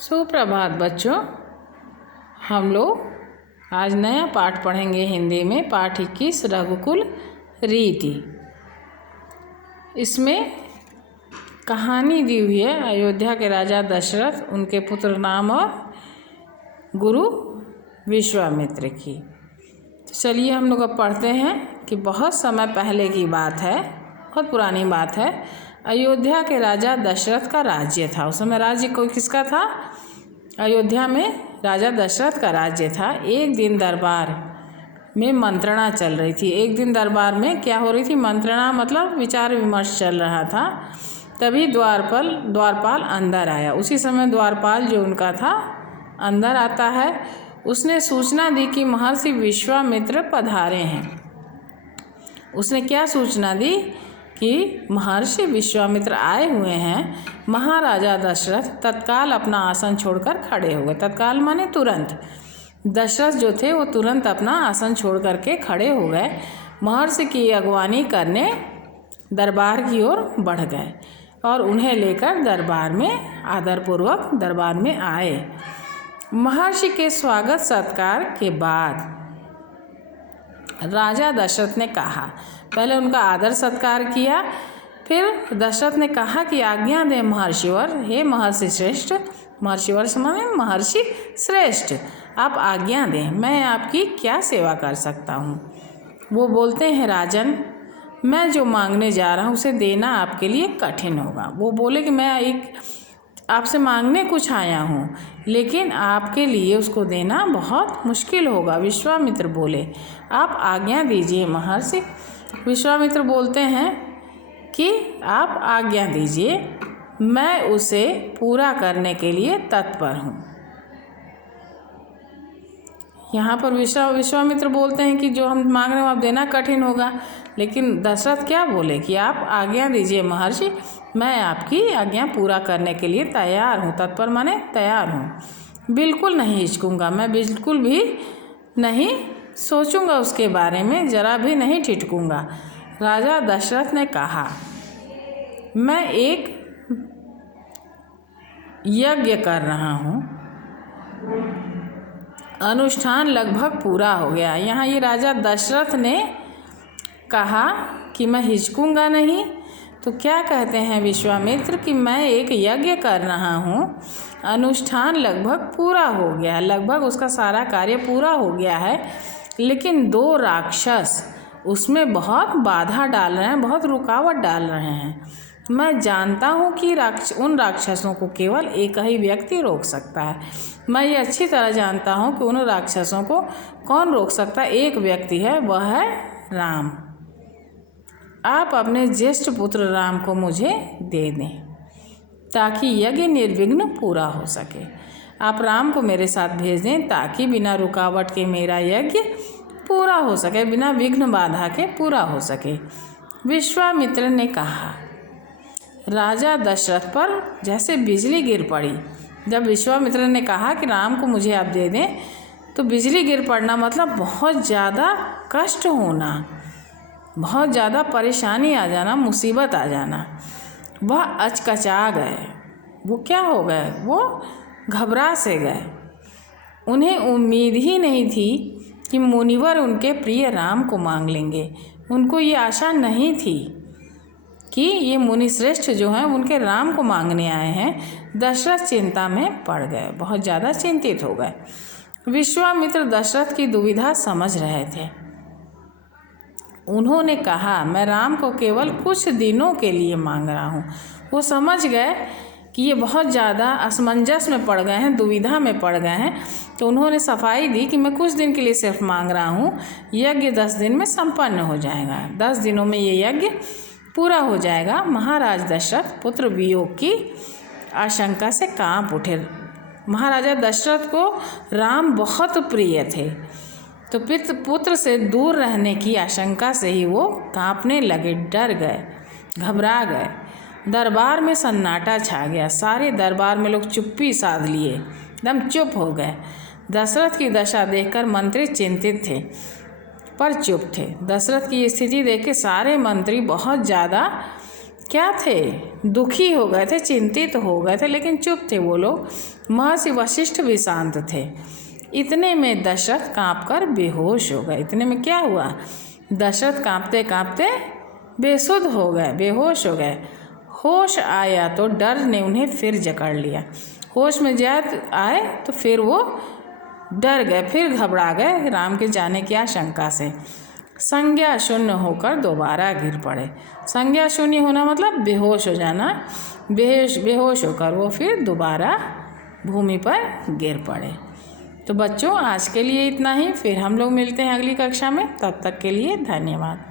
सुप्रभात बच्चों। हम लोग आज नया पाठ पढ़ेंगे हिंदी में। पाठ 21 रघुकुल रीति। इसमें कहानी दी हुई है अयोध्या के राजा दशरथ, उनके पुत्र राम और गुरु विश्वामित्र की। तो चलिए हम लोग अब पढ़ते हैं कि बहुत समय पहले की बात है, बहुत पुरानी बात है। अयोध्या के राजा दशरथ का राज्य था। उस समय राज्य कोई किसका था? अयोध्या में राजा दशरथ का राज्य था। एक दिन दरबार में मंत्रणा चल रही थी। एक दिन दरबार में क्या हो रही थी? मंत्रणा मतलब विचार विमर्श चल रहा था। तभी द्वारपाल अंदर आया। उसी समय द्वारपाल जो उनका था अंदर आता है। उसने सूचना दी कि महर्षि विश्वामित्र पधारे हैं। उसने क्या सूचना दी कि महर्षि विश्वामित्र आए हुए हैं। महाराजा दशरथ तत्काल अपना आसन छोड़कर खड़े हो गए। तत्काल माने तुरंत। दशरथ जो थे वो तुरंत अपना आसन छोड़ करके खड़े हो गए। महर्षि की अगवानी करने दरबार की ओर बढ़ गए और उन्हें लेकर दरबार में आदरपूर्वक दरबार में आए। महर्षि के स्वागत सत्कार के बाद राजा दशरथ ने कहा, पहले उनका आदर सत्कार किया, फिर दशरथ ने कहा कि आज्ञा दें महर्षिवर, हे महर्षि श्रेष्ठ। महर्षिवर माने महर्षि श्रेष्ठ, आप आज्ञा दें, मैं आपकी क्या सेवा कर सकता हूँ। वो बोलते हैं, राजन, मैं जो मांगने जा रहा हूँ उसे देना आपके लिए कठिन होगा। वो बोले कि मैं एक आपसे मांगने कुछ आया हूँ, लेकिन आपके लिए उसको देना बहुत मुश्किल होगा। विश्वामित्र बोले, आप आज्ञा दीजिए महर्षि। विश्वामित्र बोलते हैं कि आप आज्ञा दीजिए, मैं उसे पूरा करने के लिए तत्पर हूँ। यहाँ पर विश्वामित्र बोलते हैं कि जो हम मांग रहे हो आप देना कठिन होगा, लेकिन दशरथ क्या बोले कि आप आज्ञा दीजिए महर्षि, मैं आपकी आज्ञा पूरा करने के लिए तैयार हूँ। तत्पर माने तैयार हूँ। बिल्कुल नहीं हिचकूँगा, मैं बिल्कुल भी नहीं सोचूंगा उसके बारे में, जरा भी नहीं ठिठकूँगा। राजा दशरथ ने कहा, मैं एक यज्ञ कर रहा हूँ, अनुष्ठान लगभग पूरा हो गया। यहाँ ये राजा दशरथ ने कहा कि मैं हिचकूँगा नहीं, तो क्या कहते हैं विश्वामित्र कि मैं एक यज्ञ कर रहा हूँ, अनुष्ठान लगभग पूरा हो गया है, लगभग उसका सारा कार्य पूरा हो गया है, लेकिन 2 राक्षस उसमें बहुत बाधा डाल रहे हैं, बहुत रुकावट डाल रहे हैं। मैं जानता हूँ कि उन राक्षसों को केवल एक ही व्यक्ति रोक सकता है। मैं ये अच्छी तरह जानता हूँ कि उन राक्षसों को कौन रोक सकता है? एक व्यक्ति है, वह है राम। आप अपने ज्येष्ठ पुत्र राम को मुझे दे दें ताकि यज्ञ निर्विघ्न पूरा हो सके। आप राम को मेरे साथ भेज दें ताकि बिना रुकावट के मेरा यज्ञ पूरा हो सके, बिना विघ्न बाधा के पूरा हो सके। विश्वामित्र ने कहा। राजा दशरथ पर जैसे बिजली गिर पड़ी। जब विश्वामित्र ने कहा कि राम को मुझे आप दे दें, तो बिजली गिर पड़ना मतलब बहुत ज़्यादा कष्ट होना, बहुत ज़्यादा परेशानी आ जाना, मुसीबत आ जाना। वह अचकचा गए। वो क्या हो गए? वो घबरा से गए। उन्हें उम्मीद ही नहीं थी कि मुनिवर उनके प्रिय राम को मांग लेंगे। उनको ये आशा नहीं थी कि ये मुनि श्रेष्ठ जो हैं उनके राम को मांगने आए हैं। दशरथ चिंता में पड़ गए, बहुत ज़्यादा चिंतित हो गए। विश्वामित्र दशरथ की दुविधा समझ रहे थे। उन्होंने कहा, मैं राम को केवल कुछ दिनों के लिए मांग रहा हूँ। वो समझ गए कि ये बहुत ज़्यादा असमंजस में पड़ गए हैं, दुविधा में पड़ गए हैं, तो उन्होंने सफाई दी कि मैं कुछ दिन के लिए सिर्फ मांग रहा हूँ, यज्ञ 10 दिन में संपन्न हो जाएगा। 10 दिनों में ये यज्ञ पूरा हो जाएगा। महाराज दशरथ पुत्र वियोग की आशंका से कांप उठे। महाराजा दशरथ को राम बहुत प्रिय थे, तो पुत्र से दूर रहने की आशंका से ही वो कांपने लगे, डर गए, घबरा गए। दरबार में सन्नाटा छा गया। सारे दरबार में लोग चुप्पी साध लिए, एकदम चुप हो गए। दशरथ की दशा देखकर मंत्री चिंतित थे पर चुप थे। दशरथ की स्थिति देख के सारे मंत्री बहुत ज़्यादा क्या थे, दुखी हो गए थे, चिंतित हो गए थे, लेकिन चुप थे वो लोग। महर्षि वशिष्ठ भी शांत थे। इतने में दशरथ कांपकर बेहोश हो गए। इतने में क्या हुआ, दशरथ कांपते कांपते बेसुध हो गए, बेहोश हो गए। होश आया तो डर ने उन्हें फिर जकड़ लिया। होश में जब आए तो फिर वो डर गए, फिर घबरा गए राम के जाने की आशंका से। संज्ञा शून्य होकर दोबारा गिर पड़े। संज्ञा शून्य होना मतलब बेहोश हो जाना। बेहोश होकर वो फिर दोबारा भूमि पर गिर पड़े। तो बच्चों, आज के लिए इतना ही। फिर हम लोग मिलते हैं अगली कक्षा में। तब तक के लिए धन्यवाद।